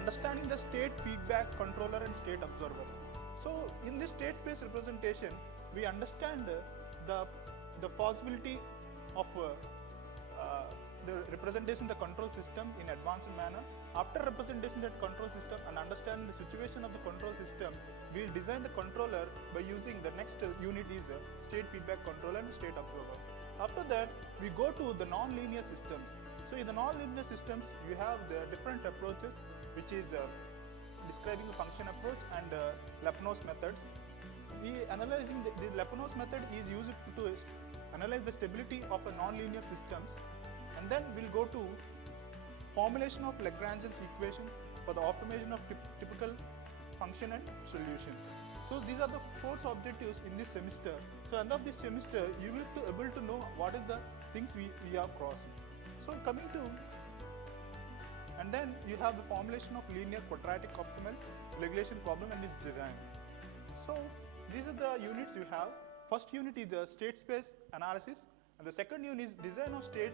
understanding the state feedback controller and state observer. So in this state space representation, we understand the possibility of the representation of the control system in advanced manner. After representation of that control system and understanding the situation of the control system, we will design the controller by using the next unit is state feedback controller and state observer. After that, we go to the non-linear systems. So in the non-linear systems, you have the different approaches, which is describing the function approach and Lyapunov methods. We analyzing the Lyapunov method is used to analyze the stability of a non-linear systems, and then we'll go to formulation of Lagrange's equation for the optimization of typical function and solution. So these are the 4 objectives in this semester. So end of this semester, you will be able to know what is the things we are crossing. So coming to, and then you have the formulation of linear quadratic optimal regulation problem and its design. So these are the units you have. First unit is the state space analysis, and the second unit is design of state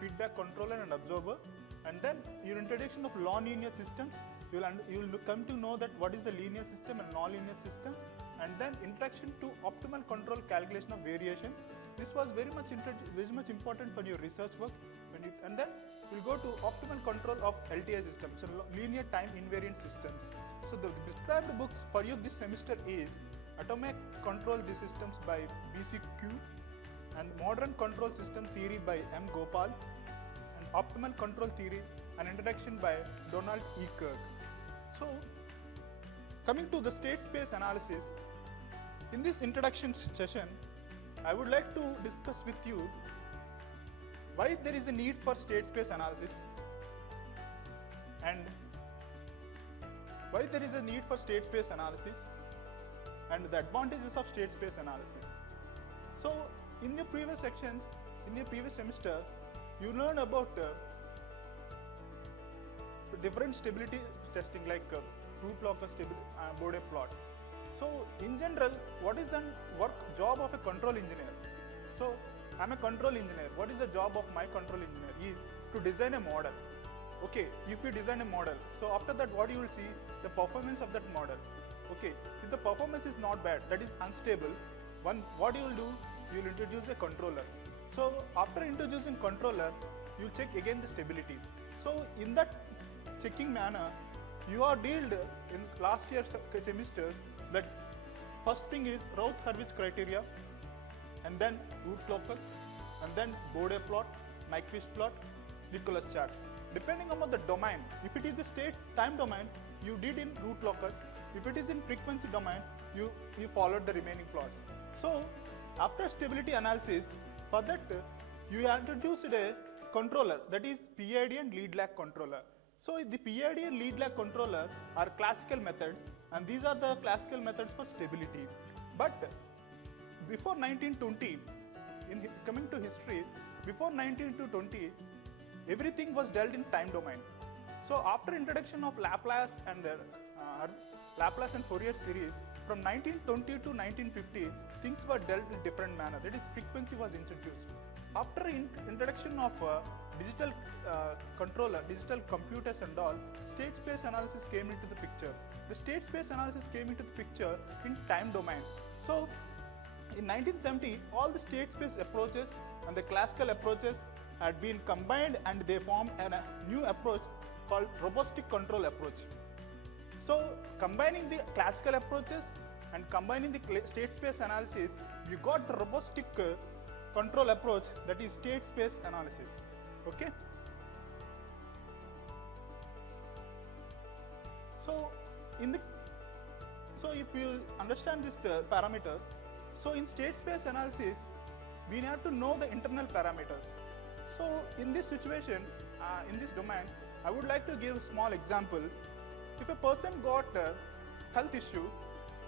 feedback controller and observer, and then your introduction of non-linear systems. You will come to know that what is the linear system and non-linear systems, and then introduction to optimal control calculation of variations. This was very much important for your research work. And then we'll go to optimal control of LTI systems, so linear time invariant systems. So the described books for you this semester is Atomic Control These Systems by BCQ, and Modern Control System Theory by M. Gopal, and Optimal Control Theory, an introduction by Donald E. Kirk. So coming to the state space analysis, in this introduction session, I would like to discuss with you why there is a need for state space analysis and why there is a need for state space analysis and the advantages of state space analysis. So in your previous sections, in your previous semester, you learned about different stability testing like root locus Bode plot. So in general, what is the job of a control engineer? So I am a control engineer. What is the job of my control engineer? Is to design a model. Okay, if you design a model, so after that what you will see, the performance of that model. Okay, if the performance is not bad, that is unstable, what you will do, you will introduce a controller. So after introducing controller, you will check again the stability. So in that checking manner, you are dealt in last year semesters that first thing is Routh-Hurwitz criteria, and then root locus, and then Bode plot, Nyquist plot, Nicholas chart. Depending upon the domain, if it is the state time domain, you did in root locus. If it is in frequency domain, you followed the remaining plots. So after stability analysis, for that you introduced a controller, that is PID and lead lag controller. So the PID and lead lag controller are classical methods, and these are the classical methods for stability. But before 1920, coming to history, before 1920, everything was dealt in time domain. So after introduction of Laplace and Fourier series, from 1920 to 1950, things were dealt in different manner. That is, frequency was introduced. After introduction of digital controller, digital computers and all, state space analysis came into the picture. The state space analysis came into the picture in time domain. So in 1970, all the state space approaches and the classical approaches had been combined, and they formed a new approach called robustic control approach. So combining the classical approaches and combining the state space analysis, you got the robustic control approach, that is state space analysis. Okay. So if you understand this parameter, so in state space analysis, we have to know the internal parameters. So in this situation, in this domain, I would like to give a small example. If a person got a health issue,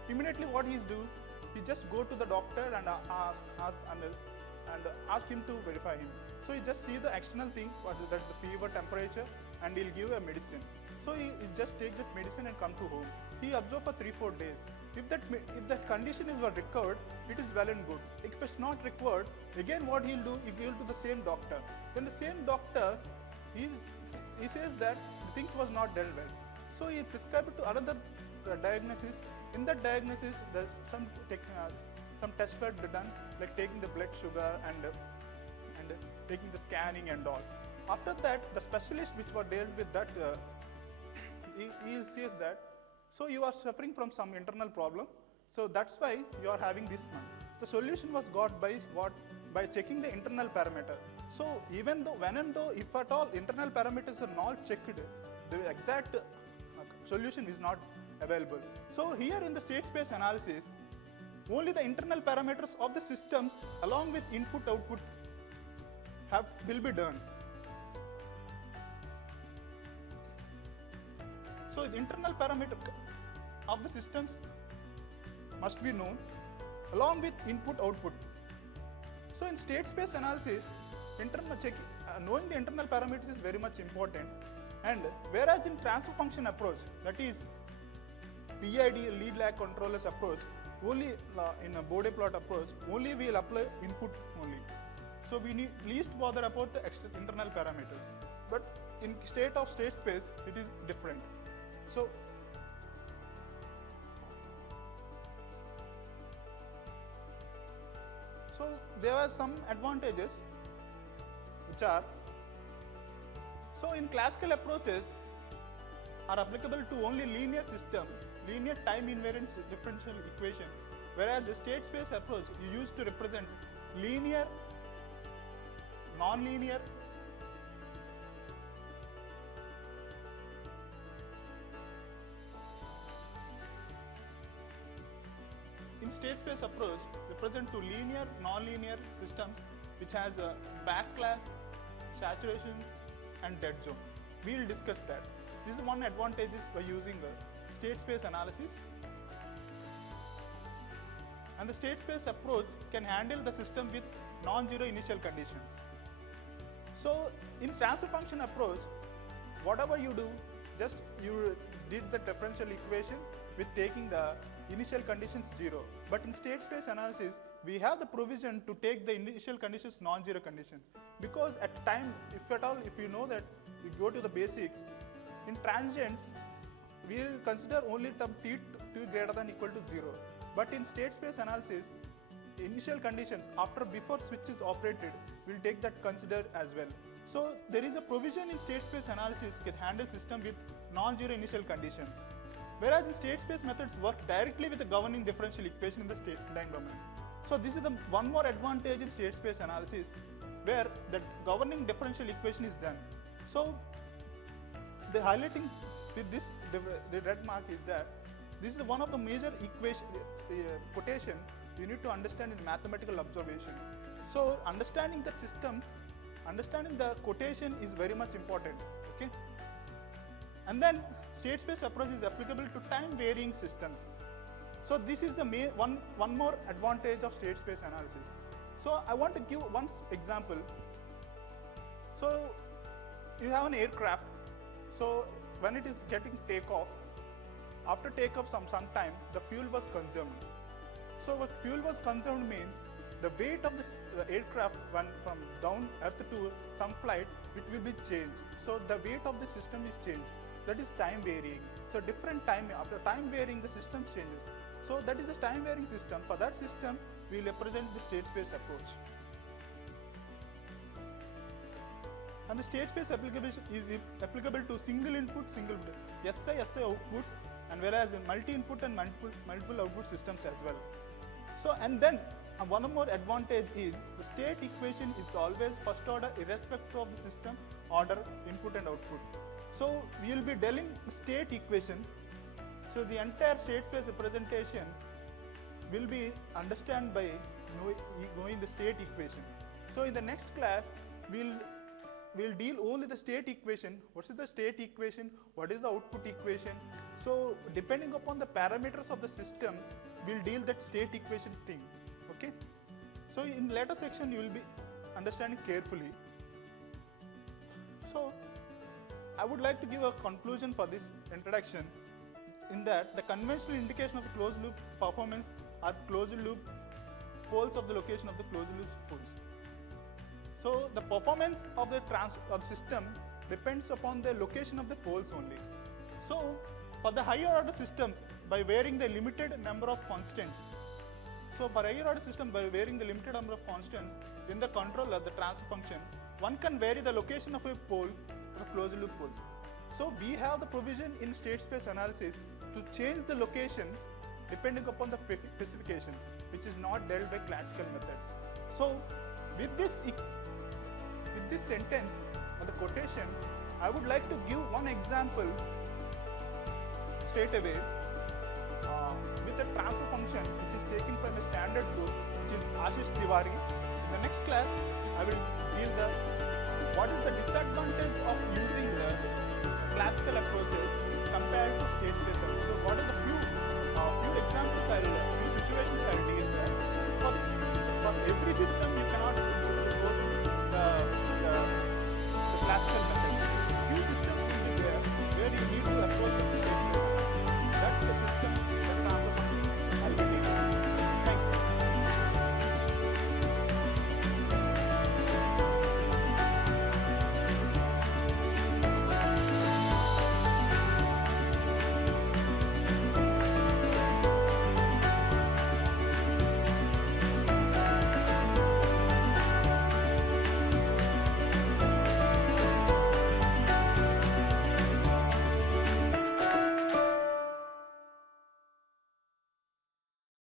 immediately what he do? He just go to the doctor and ask him to verify him. So he just see the external thing, that's the fever, temperature, and he'll give a medicine. So he just take that medicine and come to home. He observe for 3-4 days. If that condition is recovered, it is well and good. If it's not recovered, again what he'll do, he'll go to the same doctor. Then the same doctor, he says that things was not dealt well. So he prescribed to another diagnosis. In that diagnosis, there's some tests were done, like taking the blood sugar and taking the scanning and all. After that, the specialist which were dealt with that, he says that, so you are suffering from some internal problem, so that's why you are having this one. The solution was got by what? By checking the internal parameter. So even though, when and though, if at all internal parameters are not checked, the exact solution is not available. So here in the state space analysis, only the internal parameters of the systems along with input output will be done. So the internal parameter of the systems must be known along with input output. So in state space analysis, knowing the internal parameters is very much important. And whereas in transfer function approach, that is PID, lead lag controllers approach, only in a Bode plot approach, only we will apply input only. So we need least bother about the internal parameters. But in state space, it is different. So there are some advantages which are, so in classical approaches are applicable to only linear system, linear time invariant differential equation, whereas the state space approach you use to represent linear, non-linear, in state space approach represent to linear, non-linear systems which has a backclash, saturation and dead zone. We will discuss that. This is one advantages by using a state space analysis. And the state space approach can handle the system with non-zero initial conditions. So in transfer function approach, whatever you do, just you did the differential equation with taking the initial conditions 0. But in state space analysis, we have the provision to take the initial conditions non-zero conditions, because at time, if at all, if you know that you go to the basics, in transients, we will consider only term t greater than equal to 0. But in state space analysis, initial conditions before switch is operated, we'll take that considered as well. So there is a provision in state space analysis can handle system with non-zero initial conditions. Whereas in state space methods work directly with the governing differential equation in the state line domain. So this is the one more advantage in state space analysis, where the governing differential equation is done. So the highlighting with this the red mark is that this is one of the major equation quotation you need to understand in mathematical observation. So understanding the system, understanding the quotation is very much important. Okay. And then state space approach is applicable to time varying systems. So this is the one more advantage of state space analysis. So I want to give one example. So you have an aircraft. So when it is getting takeoff, after takeoff some time, the fuel was consumed. So what fuel was consumed means the weight of this aircraft when from down earth to some flight, it will be changed. So the weight of the system is changed. That is time varying. So different time, after time varying, the system changes. So that is a time varying system. For that system, we will represent the state space approach. And the state space application is applicable to single input, single SI outputs, and whereas in multi-input and multiple output systems as well. So and then one more advantage is the state equation is always first order irrespective of the system order input and output. So we will be dealing state equation. So the entire state space representation will be understood by knowing the state equation. So in the next class, we'll deal only the state equation. What is the state equation? What is the output equation? So depending upon the parameters of the system, we'll deal that state equation thing. Okay. So in later section, you will be understanding carefully. So I would like to give a conclusion for this introduction, in that the conventional indication of the closed loop performance are closed loop poles of the location of the closed loop poles. So the performance of the system depends upon the location of the poles only. So for the higher order system, by varying the limited number of constants, so for higher order system, by varying the limited number of constants in the controller, the transfer function, one can vary the location of a pole of closed loop poles. So we have the provision in state space analysis to change the locations depending upon the specifications, which is not dealt by classical methods. So with this sentence or the quotation, I would like to give one example straight away with a transfer function which is taken from a standard book, which is Ashish Tiwari. In the next class, I will deal the what is the disadvantage of using the classical approaches compared to state space. So what are the few examples I will